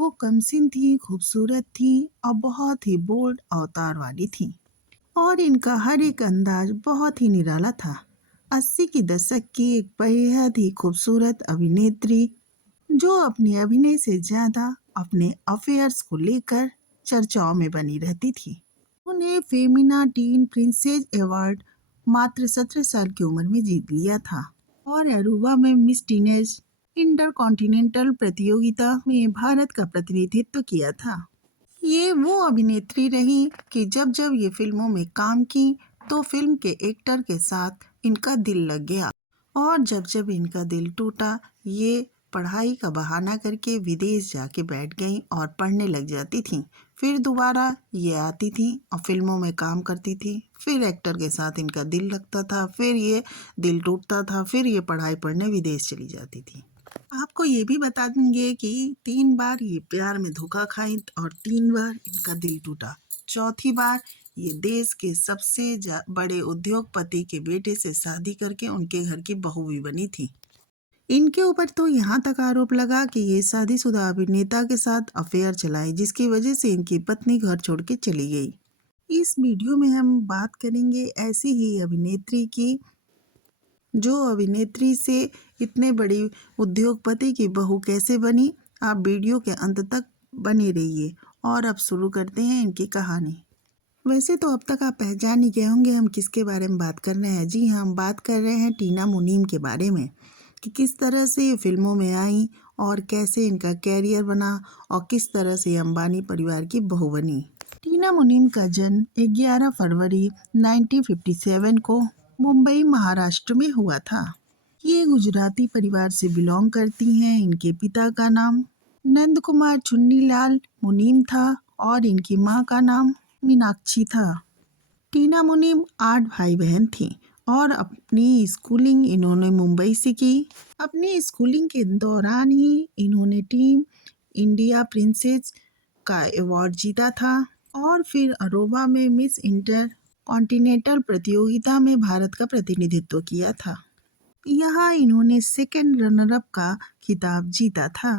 वो कमसिन थी, खूबसूरत थी और बहुत ही बोल्ड अवतार वाली थी और इनका हर एक अंदाज बहुत ही निराला था। 80 की दशक की एक बेहद ही खूबसूरत अभिनेत्री जो अपने अभिनय से ज़्यादा अपने अफेयर्स को लेकर चर्चाओं में बनी रहती थी। उन्हें फेमिना टीन प्रिंसेस अवार्ड मात्र 17 साल की उम्र में जीत लिया था और अरूबा में मिस टीनेज इंटरकॉन्टिनेंटल प्रतियोगिता में भारत का प्रतिनिधित्व किया था। ये वो अभिनेत्री रही कि जब जब ये फिल्मों में काम की तो फिल्म के एक्टर के साथ इनका दिल लग गया और जब जब इनका दिल टूटा ये पढ़ाई का बहाना करके विदेश जाके बैठ गईं और पढ़ने लग जाती थीं। फिर दोबारा ये आती थीं और फिल्मों में काम करती थी। फिर एक्टर के साथ इनका दिल लगता था, फिर ये दिल टूटता था, फिर ये पढ़ाई पढ़ने विदेश चली जाती थी। आपको ये भी बता देंगे कि 3 बार ये प्यार में धोखा खाई और 3 बार इनका दिल टूटा। चौथी बार ये देश के सबसे बड़े उद्योगपति के बेटे से शादी करके उनके घर की बहू भी बनी थी। इनके ऊपर तो यहाँ तक आरोप लगा कि ये शादीशुदा अभिनेता के साथ अफेयर चलाई जिसकी वजह से इनकी पत्नी घर छोड़ के चली गई। इस वीडियो में हम बात करेंगे ऐसी ही अभिनेत्री की जो अभिनेत्री से इतने बड़ी उद्योगपति की बहू कैसे बनी। आप वीडियो के अंत तक बने रहिए और अब शुरू करते हैं इनकी कहानी। वैसे तो अब तक आप पहचान ही गए होंगे हम किसके बारे में बात कर रहे हैं। जी हाँ, हम बात कर रहे हैं टीना मुनीम के बारे में कि किस तरह से ये फिल्मों में आई और कैसे इनका कैरियर बना और किस तरह से अंबानी परिवार की बहू बनी। टीना मुनीम का जन्म 11 फरवरी 1957 को मुंबई महाराष्ट्र में हुआ था। ये गुजराती परिवार से बिलोंग करती हैं। इनके पिता का नाम नंद कुमार चुन्नीलाल मुनीम था और इनकी माँ का नाम मीनाक्षी था। टीना मुनीम 8 भाई बहन थी और अपनी स्कूलिंग इन्होंने मुंबई से की। अपनी स्कूलिंग के दौरान ही इन्होंने टीम इंडिया प्रिंसेस का अवार्ड जीता था और फिर अरोबा में मिस इंटर कॉन्टिनेंटल प्रतियोगिता में भारत का प्रतिनिधित्व किया था। यहाँ इन्होंने सेकंड रनर अप का खिताब जीता था।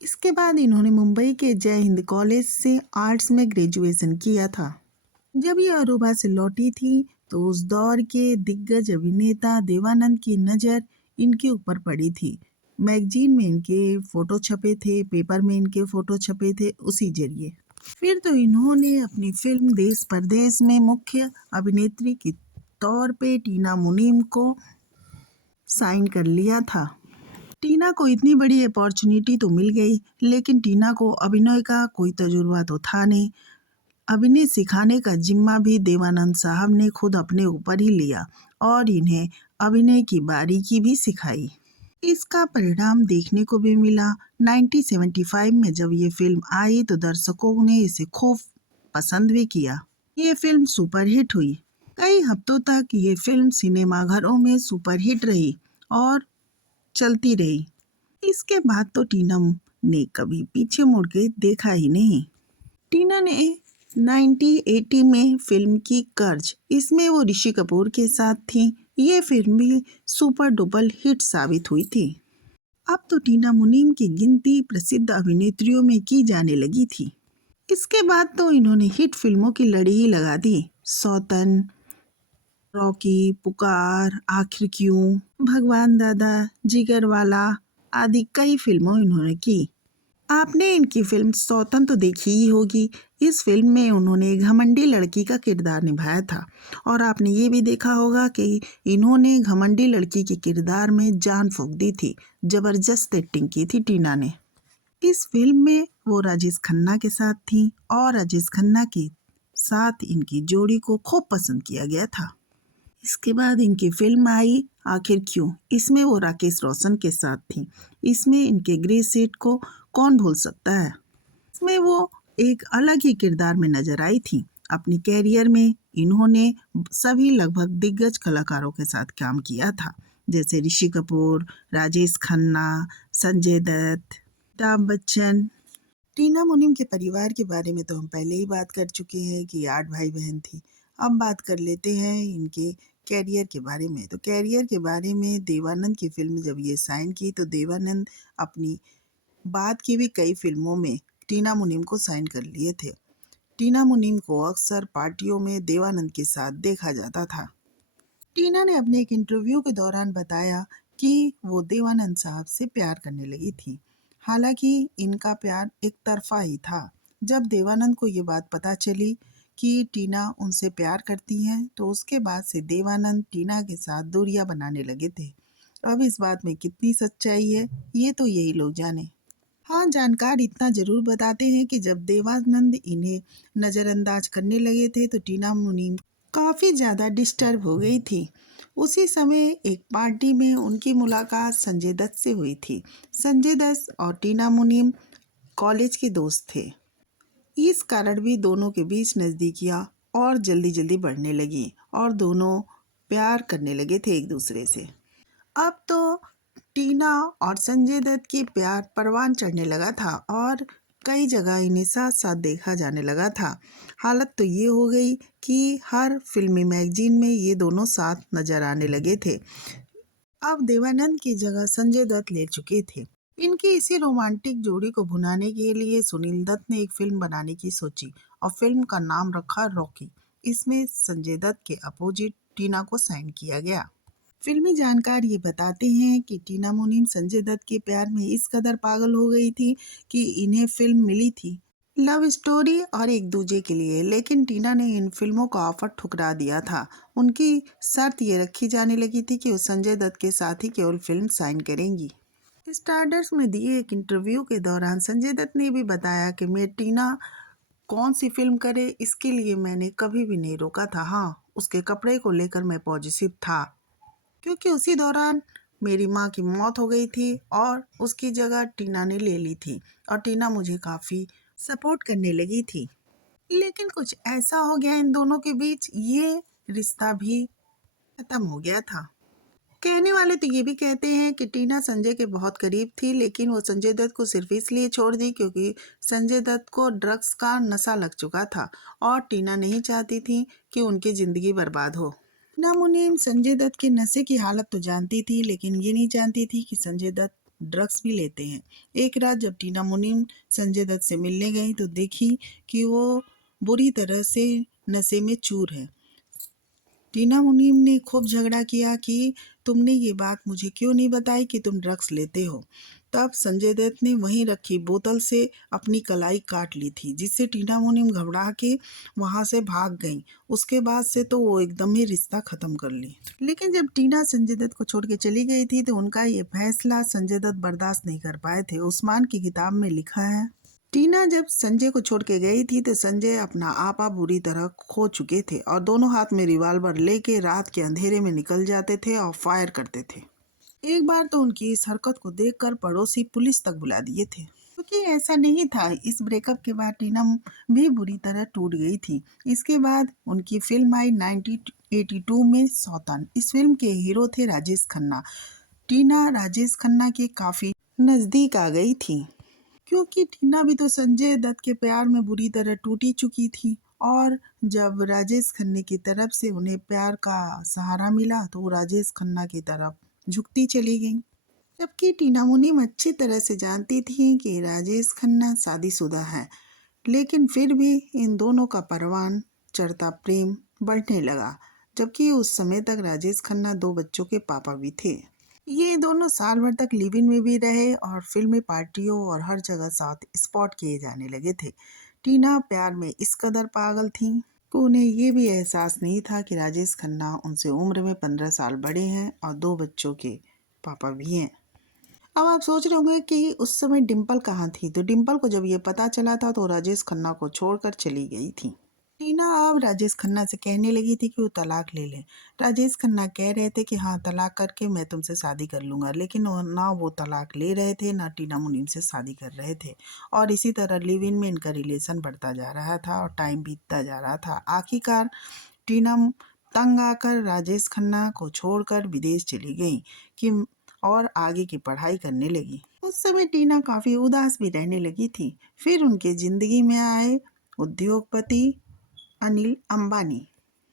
इसके बाद इन्होंने मुंबई के जय हिंद कॉलेज से आर्ट्स में ग्रेजुएशन किया था। जब ये अरोबा से लौटी थी तो उस दौर के दिग्गज अभिनेता देवानंद की नज़र इनके ऊपर पड़ी थी। मैगजीन में इनके फोटो छपे थे, पेपर में इनके फोटो छपे थे, उसी जरिए फिर तो इन्होंने अपनी फिल्म देश परदेश में मुख्य अभिनेत्री के तौर पे टीना मुनीम को साइन कर लिया था। टीना को इतनी बड़ी अपॉर्चुनिटी तो मिल गई लेकिन टीना को अभिनय का कोई तजुर्बा तो था नहीं। अभिनय सिखाने का जिम्मा भी देवानंद साहब ने खुद अपने ऊपर ही लिया और इन्हें अभिनय की बारीकी भी सिखाई। इसका परिणाम देखने को भी मिला। 1975 में जब ये फिल्म आई तो दर्शकों ने इसे खूब पसंद भी किया। ये फिल्म सुपरहिट हुई। कई हफ्तों तक ये फिल्म सिनेमाघरों में सुपरहिट रही और चलती रही। इसके बाद तो टीना ने कभी पीछे मुड़ के देखा ही नहीं। टीना ने 1980 में फिल्म की कर्ज, इसमें वो ऋषि कपूर के साथ थी। ये फिल्म भी सुपर डुपर हिट साबित हुई थी। अब तो टीना मुनीम की गिनती प्रसिद्ध अभिनेत्रियों में की जाने लगी थी। इसके बाद तो इन्होंने हिट फिल्मों की लड़ी ही लगा दी। सौतन, रॉकी, पुकार, आखिर क्यों, भगवान दादा, जिगरवाला आदि कई फिल्मों इन्होंने की। आपने इनकी फिल्म सौतन तो देखी ही होगी। इस फिल्म में उन्होंने एक घमंडी लड़की का किरदार निभाया था और आपने ये भी देखा होगा कि इन्होंने घमंडी लड़की के किरदार में जान फूंक दी थी। जबरदस्त एक्टिंग की थी टीना ने। इस फिल्म में वो राजेश खन्ना के साथ थी और राजेश खन्ना के साथ इनकी जोड़ी को खूब पसंद किया गया था। इसके बाद इनकी फिल्म आई आखिर क्यों। इसमें वो राकेश रोशन के साथ थी। इसमें इनके ग्रे सेट को कौन भूल सकता है। इसमें वो एक अलग ही किरदार में नजर आई थी। अपने कैरियर में इन्होंने सभी लगभग दिग्गज कलाकारों के साथ काम किया था, जैसे ऋषि कपूर, राजेश खन्ना, संजय दत्त, अमिताभ बच्चन। टीना मुनीम के परिवार के बारे में तो हम पहले ही बात कर चुके हैं कि 8 भाई बहन थी। अब बात कर लेते हैं इनके कैरियर के बारे में। तो कैरियर के बारे में देवानंद की फिल्म जब ये साइन की तो देवानंद अपनी बाद की भी कई फिल्मों में टीना मुनीम को साइन कर लिए थे। टीना मुनीम को अक्सर पार्टियों में देवानंद के साथ देखा जाता था। टीना ने अपने एक इंटरव्यू के दौरान बताया कि वो देवानंद साहब से प्यार करने लगी थी। हालांकि इनका प्यार एक तरफा ही था। जब देवानंद को ये बात पता चली कि टीना उनसे प्यार करती हैं, तो उसके बाद से देवानंद टीना के साथ दूरियां बनाने लगे थे। अब इस बात में कितनी सच्चाई है, ये तो यही लोग जाने। हाँ, जानकार इतना जरूर बताते हैं कि जब देवानंद इन्हें नज़रअंदाज करने लगे थे तो टीना मुनीम काफ़ी ज़्यादा डिस्टर्ब हो गई थी। उसी समय एक पार्टी में उनकी मुलाकात संजय दत्त से हुई थी। संजय दत्त और टीना मुनीम कॉलेज के दोस्त थे। इस कारण भी दोनों के बीच नज़दीकियाँ और जल्दी जल्दी बढ़ने लगी और दोनों प्यार करने लगे थे एक दूसरे से। अब तो टीना और संजय दत्त की प्यार परवान चढ़ने लगा था और कई जगह इन्हें साथ साथ देखा जाने लगा था। हालत तो ये हो गई कि हर फिल्मी मैगजीन में ये दोनों साथ नजर आने लगे थे। अब देवानंद की जगह संजय दत्त ले चुके थे। इनकी इसी रोमांटिक जोड़ी को भुनाने के लिए सुनील दत्त ने एक फिल्म बनाने की सोची और फिल्म का नाम रखा रॉकी। इसमें संजय दत्त के अपोजिट टीना को साइन किया गया। फिल्मी जानकार ये बताते हैं कि टीना मुनीम संजय दत्त के प्यार में इस कदर पागल हो गई थी कि इन्हें फिल्म मिली थी लव स्टोरी और एक दूजे के लिए, लेकिन टीना ने इन फिल्मों का ऑफर ठुकरा दिया था। उनकी शर्त ये रखी जाने लगी थी कि वो संजय दत्त के साथ ही केवल फिल्म साइन करेंगी। स्टारडस्ट में दिए एक इंटरव्यू के दौरान संजय दत्त ने भी बताया कि मैं टीना कौन सी फिल्म करे इसके लिए मैंने कभी भी नहीं रोका था। हाँ, उसके कपड़े को लेकर मैं पॉजिटिव था, क्योंकि उसी दौरान मेरी माँ की मौत हो गई थी और उसकी जगह टीना ने ले ली थी और टीना मुझे काफ़ी सपोर्ट करने लगी थी। लेकिन कुछ ऐसा हो गया इन दोनों के बीच, ये रिश्ता भी खत्म हो गया था। कहने वाले तो ये भी कहते हैं कि टीना संजय के बहुत करीब थी, लेकिन वो संजय दत्त को सिर्फ इसलिए छोड़ दी क्योंकि संजय दत्त को ड्रग्स का नशा लग चुका था और टीना नहीं चाहती थी कि उनकी ज़िंदगी बर्बाद हो। टीना मुनीम संजय दत्त के नशे की हालत तो जानती थी, लेकिन ये नहीं जानती थी कि संजय दत्त ड्रग्स भी लेते हैं। एक रात जब टीना मुनीम संजय दत्त से मिलने गई तो देखी कि वो बुरी तरह से नशे में चूर है। टीना मुनीम ने खूब झगड़ा किया कि तुमने ये बात मुझे क्यों नहीं बताई कि तुम ड्रग्स लेते हो। तब संजय दत्त ने वहीं रखी बोतल से अपनी कलाई काट ली थी, जिससे टीना मुनीम घबरा के वहां से भाग गई। उसके बाद से तो वो एकदम ही रिश्ता खत्म कर ली। लेकिन जब टीना संजय दत्त को छोड़ के चली गई थी तो उनका ये फैसला संजय दत्त बर्दाश्त नहीं कर पाए थे। उस्मान की किताब में लिखा है, टीना जब संजय को छोड़ के गई थी तो संजय अपना आपा बुरी तरह खो चुके थे और दोनों हाथ में रिवॉल्वर लेके रात के अंधेरे में निकल जाते थे और फायर करते थे। एक बार तो उनकी इस हरकत को देखकर पड़ोसी पुलिस तक बुला दिए थे। क्योंकि ऐसा नहीं था, इस ब्रेकअप के बाद टीना भी बुरी तरह टूट गई थी। इसके बाद उनकी फिल्म आई 1982 में सौतन। इस फिल्म के हीरो थे राजेश खन्ना। टीना राजेश खन्ना के काफी नजदीक आ गई थी, क्योंकि टीना भी तो संजय दत्त के प्यार में बुरी तरह टूटी चुकी थी और जब राजेश खन्ना की तरफ से उन्हें प्यार का सहारा मिला तो वो राजेश खन्ना की तरफ झुकती चली गई। जबकि टीना मुनीम अच्छी तरह से जानती थी कि राजेश खन्ना शादीशुदा है, लेकिन फिर भी इन दोनों का परवान चढ़ता प्रेम बढ़ने लगा। जबकि उस समय तक राजेश खन्ना 2 बच्चों के पापा भी थे। ये दोनों साल भर तक लिव इन में भी रहे और फिल्मी पार्टियों और हर जगह साथ स्पॉट किए जाने लगे थे। टीना प्यार में इस कदर पागल थी कि उन्हें ये भी एहसास नहीं था कि राजेश खन्ना उनसे उम्र में 15 साल बड़े हैं और 2 बच्चों के पापा भी हैं। अब आप सोच रहे होंगे कि उस समय डिम्पल कहाँ थी। तो डिम्पल को जब ये पता चला था तो राजेश खन्ना को छोड़कर चली गई थी। टीना अब राजेश खन्ना से कहने लगी थी कि वो तलाक ले ले। राजेश खन्ना कह रहे थे कि हाँ, तलाक करके मैं तुमसे शादी कर लूंगा, लेकिन ना वो तलाक ले रहे थे ना टीना मुनीम से शादी कर रहे थे। और इसी तरह लिव इन में इनका रिलेशन बढ़ता जा रहा था और टाइम बीतता जा रहा था। आखिरकार टीना तंग आकर राजेश खन्ना को छोड़कर विदेश चली गई कि और आगे की पढ़ाई करने लगी। उस समय टीना काफी उदास भी रहने लगी थी। फिर उनके जिंदगी में आए उद्योगपति अनिल अंबानी।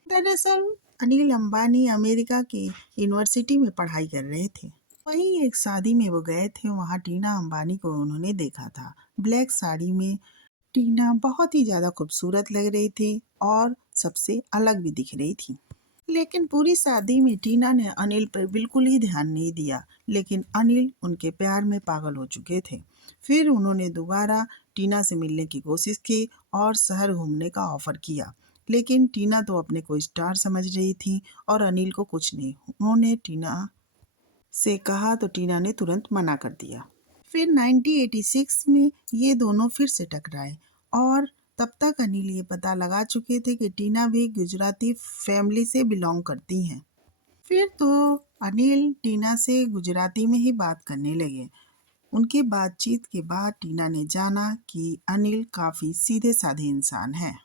दरअसल अनिल अंबानी अमेरिका की यूनिवर्सिटी में पढ़ाई कर रहे थे। वहीं एक शादी में वो गए थे, वहाँ टीना अंबानी को उन्होंने देखा था। ब्लैक साड़ी में टीना बहुत ही ज़्यादा खूबसूरत लग रही थी और सबसे अलग भी दिख रही थी। लेकिन पूरी शादी में टीना ने अनिल पर बिल्कुल ही ध्यान नहीं दिया, लेकिन अनिल उनके प्यार में पागल हो चुके थे। फिर उन्होंने दोबारा टीना से मिलने की कोशिश की और शहर घूमने का ऑफर किया, लेकिन टीना तो अपने को स्टार समझ रही थी और अनिल को कुछ नहीं। उन्होंने टीना से कहा तो टीना ने तुरंत मना कर दिया। फिर 1986 में ये दोनों फिर से टकराए और तब तक अनिल ये पता लगा चुके थे कि टीना भी गुजराती फैमिली से बिलोंग करती हैं। फिर तो अनिल टीना से गुजराती में ही बात करने लगे। उनकी बातचीत के बाद टीना ने जाना कि अनिल काफ़ी सीधे साधे इंसान हैं।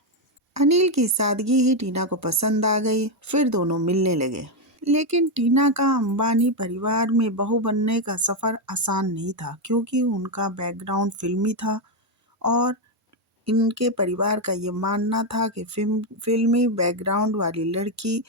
अनिल की सादगी ही टीना को पसंद आ गई। फिर दोनों मिलने लगे। लेकिन टीना का अंबानी परिवार में बहू बनने का सफ़र आसान नहीं था, क्योंकि उनका बैकग्राउंड फिल्मी था और इनके परिवार का ये मानना था कि फिल्मी बैकग्राउंड वाली लड़की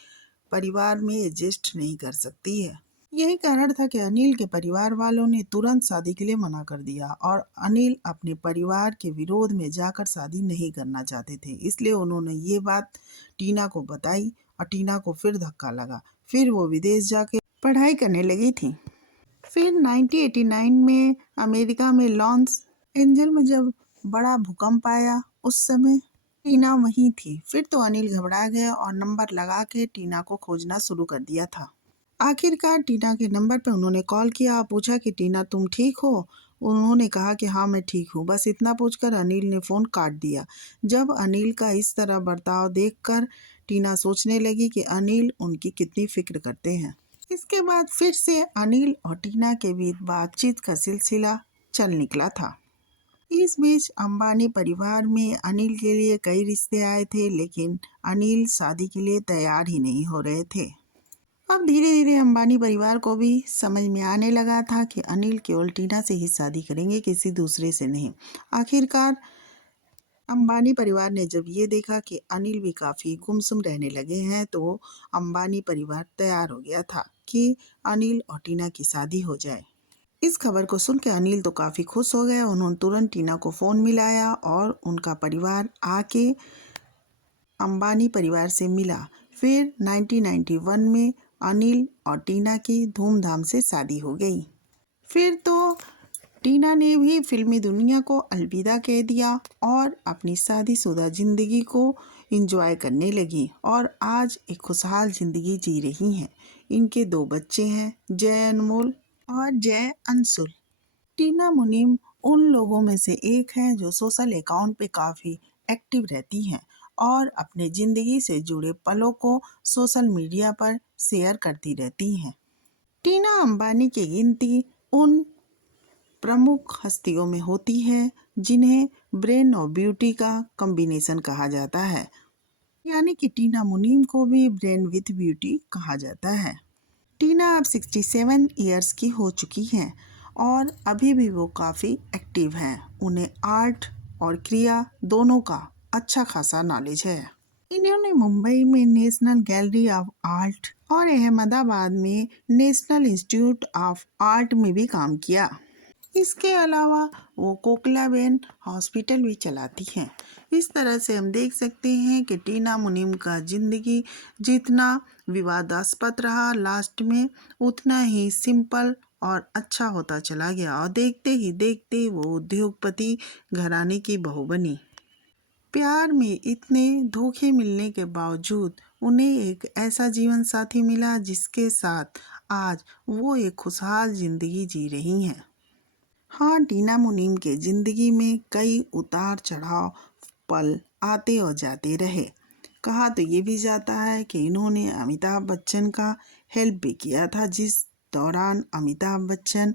परिवार में एडजस्ट नहीं कर सकती है। यही कारण था कि अनिल के परिवार वालों ने तुरंत शादी के लिए मना कर दिया और अनिल अपने परिवार के विरोध में जाकर शादी नहीं करना चाहते थे। इसलिए उन्होंने ये बात टीना को बताई और टीना को फिर धक्का लगा। फिर वो विदेश जाके पढ़ाई करने लगी थी। फिर 1989 में अमेरिका में लॉस एंजल में जब बड़ा भूकंप आया, उस समय टीना वहीं थी। फिर तो अनिल घबरा गए और नंबर लगा के टीना को खोजना शुरू कर दिया था। आखिरकार टीना के नंबर पर उन्होंने कॉल किया और पूछा कि टीना तुम ठीक हो? उन्होंने कहा कि हाँ मैं ठीक हूँ। बस इतना पूछकर अनिल ने फ़ोन काट दिया। जब अनिल का इस तरह बर्ताव देखकर टीना सोचने लगी कि अनिल उनकी कितनी फिक्र करते हैं। इसके बाद फिर से अनिल और टीना के बीच बातचीत का सिलसिला चल निकला था। इस बीच अंबानी परिवार में अनिल के लिए कई रिश्ते आए थे, लेकिन अनिल शादी के लिए तैयार ही नहीं हो रहे थे। अब धीरे धीरे अंबानी परिवार को भी समझ में आने लगा था कि अनिल केवल टीना से ही शादी करेंगे, किसी दूसरे से नहीं। आखिरकार अंबानी परिवार ने जब ये देखा कि अनिल भी काफ़ी गुमसुम रहने लगे हैं, तो अंबानी परिवार तैयार हो गया था कि अनिल और टीना की शादी हो जाए। इस खबर को सुन के अनिल तो काफ़ी खुश हो गए। उन्होंने तुरंत टीना को फ़ोन मिलाया और उनका परिवार आके अंबानी परिवार से मिला। फिर 1991 में अनिल और टीना की धूमधाम से शादी हो गई। फिर तो टीना ने भी फिल्मी दुनिया को अलविदा कह दिया और अपनी शादीशुदा ज़िंदगी को एंजॉय करने लगी और आज एक खुशहाल ज़िंदगी जी रही हैं। इनके 2 बच्चे हैं, जय अनमोल और जय अंशुल। टीना मुनीम उन लोगों में से एक हैं जो सोशल अकाउंट पे काफ़ी एक्टिव रहती हैं और अपने ज़िंदगी से जुड़े पलों को सोशल मीडिया पर शेयर करती रहती हैं। टीना अंबानी की गिनती उन प्रमुख हस्तियों में होती है जिन्हें ब्रेन और ब्यूटी का कॉम्बिनेशन कहा जाता है, यानी कि टीना मुनीम को भी ब्रेन विथ ब्यूटी कहा जाता है। टीना अब 67 इयर्स की हो चुकी हैं और अभी भी वो काफ़ी एक्टिव हैं। उन्हें आर्ट और क्रिया दोनों का अच्छा खासा नॉलेज है। इन्होंने मुंबई में नेशनल गैलरी ऑफ आर्ट और अहमदाबाद में नेशनल इंस्टीट्यूट ऑफ आर्ट में भी काम किया। इसके अलावा वो कोकिलाबेन हॉस्पिटल भी चलाती हैं। इस तरह से हम देख सकते हैं कि टीना मुनीम का ज़िंदगी जितना विवादास्पद रहा, लास्ट में उतना ही सिंपल और अच्छा होता चला गया और देखते ही देखते वो उद्योगपति घराने की बहू बनी। प्यार में इतने धोखे मिलने के बावजूद उन्हें एक ऐसा जीवन साथी मिला जिसके साथ आज वो एक खुशहाल ज़िंदगी जी रही हैं। हाँ, टीना मुनीम के ज़िंदगी में कई उतार चढ़ाव पल आते और जाते रहे। कहा तो ये भी जाता है कि इन्होंने अमिताभ बच्चन का हेल्प भी किया था, जिस दौरान अमिताभ बच्चन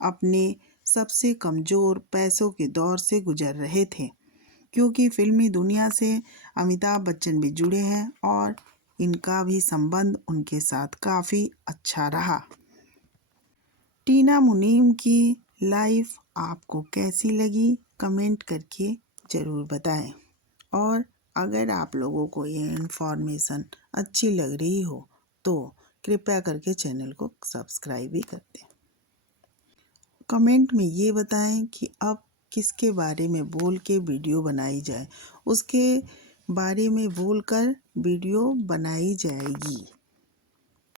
अपने सबसे कमज़ोर पैसों के दौर से गुजर रहे थे, क्योंकि फिल्मी दुनिया से अमिताभ बच्चन भी जुड़े हैं और इनका भी संबंध उनके साथ काफ़ी अच्छा रहा। टीना मुनीम की लाइफ आपको कैसी लगी कमेंट करके ज़रूर बताएं और अगर आप लोगों को ये इन्फॉर्मेशन अच्छी लग रही हो तो कृपया करके चैनल को सब्सक्राइब भी कर दें। कमेंट में ये बताएं कि अब किसके बारे में बोल के वीडियो बनाई जाए, उसके बारे में बोलकर वीडियो बनाई जाएगी।